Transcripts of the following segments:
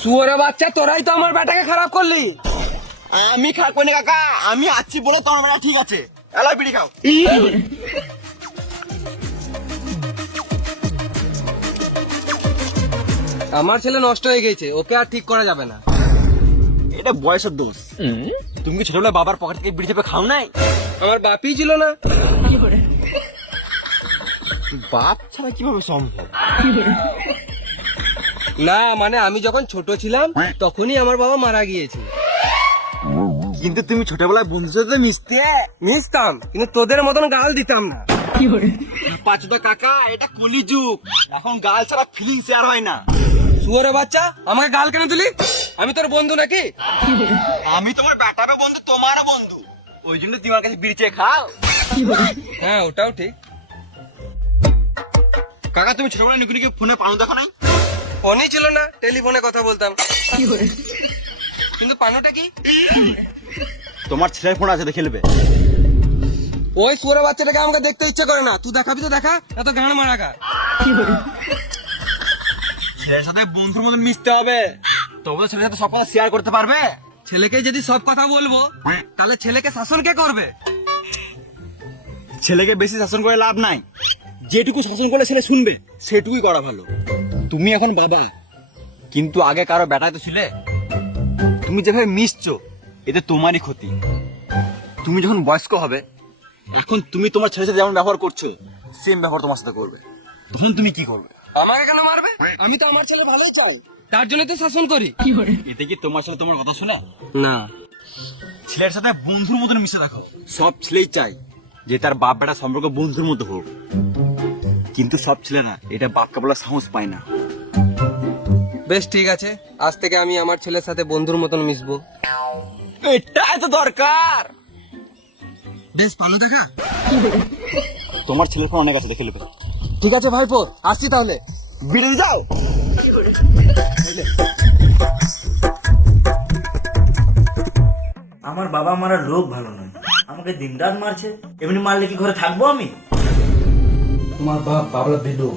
শুয়োরে বাচ্চা, তোরাই তো আমার বেটাকে খারাপ করলি। আমি খারাপ করিনি কাকা, আমি আছি বলে তোমার বেটা ঠিক আছে। এলা বিড়ি খাও। আমার ছেলে নষ্ট হয়ে গেছে, ওকে আর ঠিক করা যাবে না। এটা বয়সের দোষ। তুমি কি ছোটবেলায় বাবার পকেট থেকে বিড়ি চেপে খাও নাই? আমার বাপই ছিল না। বাপ ছাড়া কিভাবে সম্ভব? না মানে আমি যখন ছোট ছিলাম তখনই আমার বাবা মারা গিয়েছে। কিন্তু তুমি ছোটবেলায় বন্ধুর সাথে মিশতাম, কিন্তু তোদের মতন গাল দিতাম না। পাঁচুদা কাকা, এটা কলিযুগ। এখন গাল ছাড়া ফিলিং শেয়ার হয় না। শুয়োরে বাচ্চা, আমাকে গাল কেন দিলি? আমি তোর বন্ধু নাকি? আমি তোমার বেটারও বন্ধু, তোমারও বন্ধু, ওই জন্য তোমার কাছে বিড়ি চেয়ে খাও। হ্যাঁ, ওটাও ঠিক। কাকা, তুমি ছোটবেলায় নাকি ফোনে পানু দেখো নাই? ফোনই ছিল না, টেলিফোনে কথা বলতাম। কিন্তু পানোটা কি? তোমার ছেলের ফোন আছে, দেখে নেবে। ওই শুয়োরে বাচ্চাটাকে আমাকে দেখতে ইচ্ছে করে না। তুই দেখাবি তো দেখা, এত গান মারা গা। ছেলের সাথে বন্ধুর মতো মিশতে হবে, তবে ছেলের সাথে সব কথা শেয়ার করতে পারবে। ছেলেকে যদি সব কথা বলবো, তাহলে ছেলেকে শাসন কে করবে? ছেলেকে বেশি শাসন করে লাভ নাই। যেটুকু শাসন করলে ছেলে শুনবে, সেটুকুই করা ভালো। তুমি এখন বাবা, কিন্তু আগে কারো বেটায় তো ছিলে। তুমি যেভাবে মিশছো, এতে তোমারই ক্ষতি। তুমি যখন বয়স্ক হবে, এখন তুমি তোমার ছেলের সাথে যেমন ব্যবহার করছো, সেম ব্যবহার তোমার সাথে করবে। তখন তুমি কি করবে? আমাকে কেন মারবে? আমি তো আমার ছেলে ভালোই চাই, তার জন্য তো শাসন করি। এতে কি তোমার ছেলে তোমার কথা শুনে? না। ছেলের সাথে বন্ধুর মতন মিশে রাখো। সব ছেলেই চাই যে তার বাপ বেটা সম্পর্ক বন্ধুর মতো হোক, কিন্তু সব ছেলেরা এটা বাপকে বলার সাহস পায় না। বেশ ঠিক আছে, আজ থেকে আমি আমার ছেলের সাথে বন্ধুর মতন মিশবো। এটাই তো দরকার। বেশ ভালো দেখা। তোমার ছেলের ফোন অনেক আছে, দেখে নেবে। ঠিক আছে ভাইপো, আসছি তাহলে। বিড়ি যাও। আমার বাবা মারার লোক ভালো নয়, আমাকে দিনরাত মারছে। এমনি মারলে কি ঘরে থাকবো আমি? তোমার বাপ বাবলা দিলো।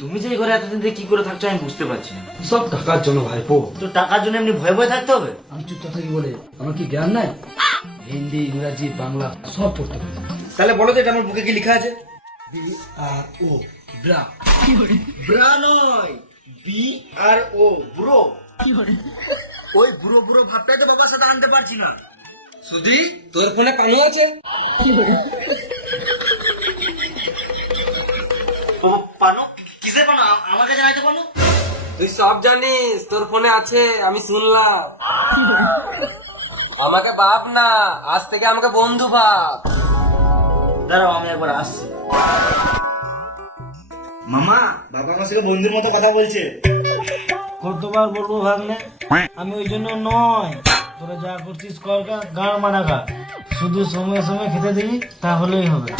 তুমি যে এই ঘরে এতদিন ধরে কি করে থাকছো আমি বুঝতে পারছি না। সব টাকার জন্য ভাইপো। তো টাকার জন্য এমনি ভয়ে ভয়ে থাকতে হবে? আমি চুপচাপ থাকি বলে আমার কি জ্ঞান নাই? হিন্দি, ইংরাজি, বাংলা সব পড়তে পারি। তাহলে বলো তো এটা আমার বুকে কি লেখা আছে? B-R-O, bra. ব্রা নয়, BRO, ব্রো। ওই বুড়ো বুড়ো ভাবটাই তো বাবার সাথে আনতে পারছি না। সুধি, তোর ফোনে পানু আছে? পানো? কিসে পানো? আমাকে জানাইতে পানো? তুই সব জানিস, তোর ফোনে আছে, আমি শুনলাম। আমাকে বাপ না, আজ থেকে আমাকে বন্ধু ভাব। দাঁড়াও, আমি একবার আসছি। মামা, বাবা আমার সাথে বন্ধুর মতো কথা বলছে। কতবার বলবো ভাগ্নে, আমি ওই জন্য নয়। তোরা যা করছিস কর, গান মারা খা, শুধু সময় সময় খেতে দিবি, তাহলেই হবে।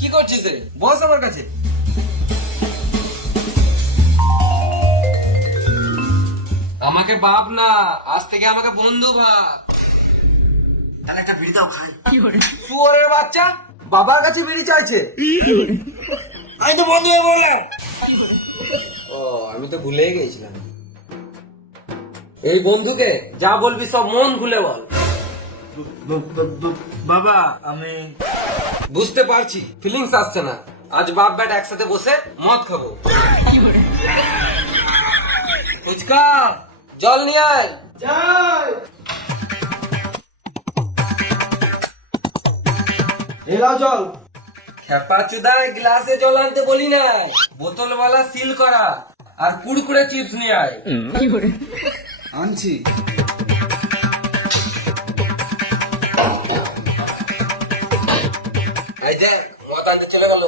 কি করছিস রে? বস আমার কাছে। আমাকে বাপ না, আজ থেকে আমাকে বন্ধু ভাব। তাহলে একটা বিড়ি দাও, খাই। শুয়োরের বাচ্চা, বাবার কাছে বেরিয়ে চাইছে। আমি তো বন্ধু হয়ে বললাম। ও, আমি তো ভুলেই গেছিলাম। এই বন্ধুকে যা বলবি সব মন খুলে বল। বাবা, আমি বুঝতে পারছি, ফিলিংস আসছে না। আজ বাপ বেটা একসাথে বসে মদ খাবো। ফুচকা, জল নিয়ে আয়। এলাও জল। খেপা চুদায় গ্লাসে জল আনতে বলি নাই, বোতলওয়ালা সিল করা আর কুড়কুড়ে চিপস নিয়ে আয়। আনছি। এই যে মদ আনতে চলে গেল।